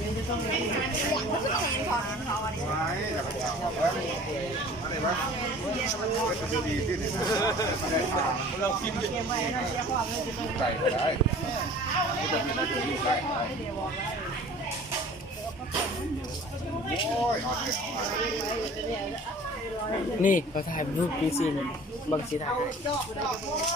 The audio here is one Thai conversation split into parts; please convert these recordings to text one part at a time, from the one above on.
ดีที่นี่เราคิดใจก็ได้จะมีอะไรอยู่ได้โอ้ยนี่เขาถ่ายรูปปีซีนบางสีถ่าย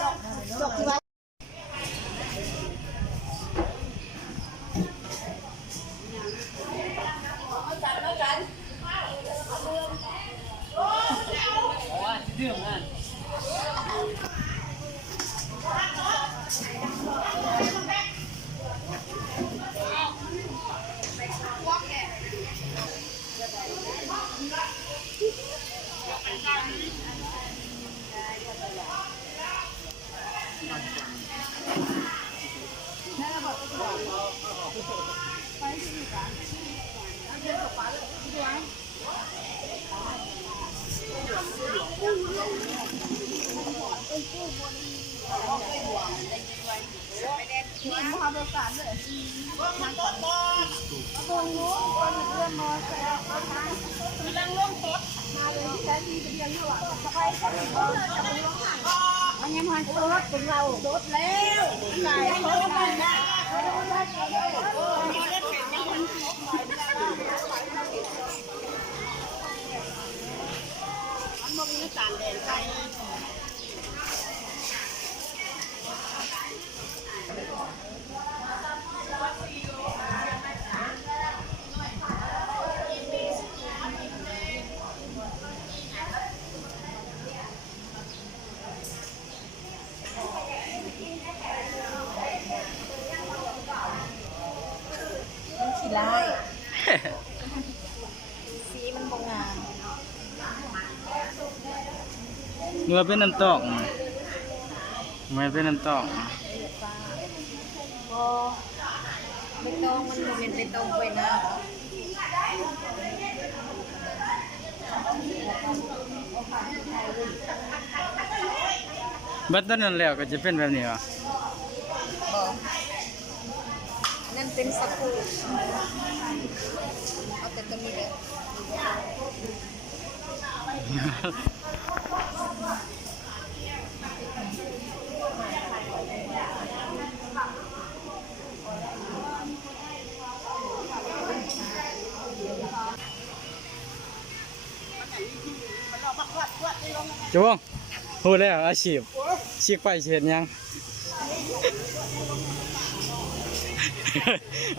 อันนี้มันรถของเรารถแล้วไหนรถไหนนะมันมองในสารแดงใจสีลายสีมันบงงาม เนื้อเป็นน้ำตกไม่เป็นน้ำตกพอไม่ต้องมันเป็นไม่ต้องไปนะบัดตอนนั้นแล้วก็จะเป็นแบบนี้วะนั่นเป็นสักคูเอาแต่ตัวนี้เลยจ้วงพูดแล้วอาชีพชิกไปเฉียดยัง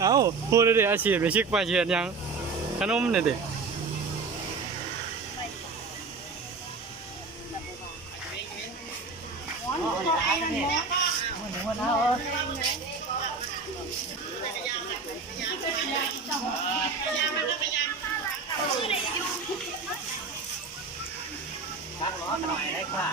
เอ้าพูดเลยดิอาชีพไปชิกไปเฉียดยังขนมเนี่ยดิพักร้อนหน่อยได้ค่ะ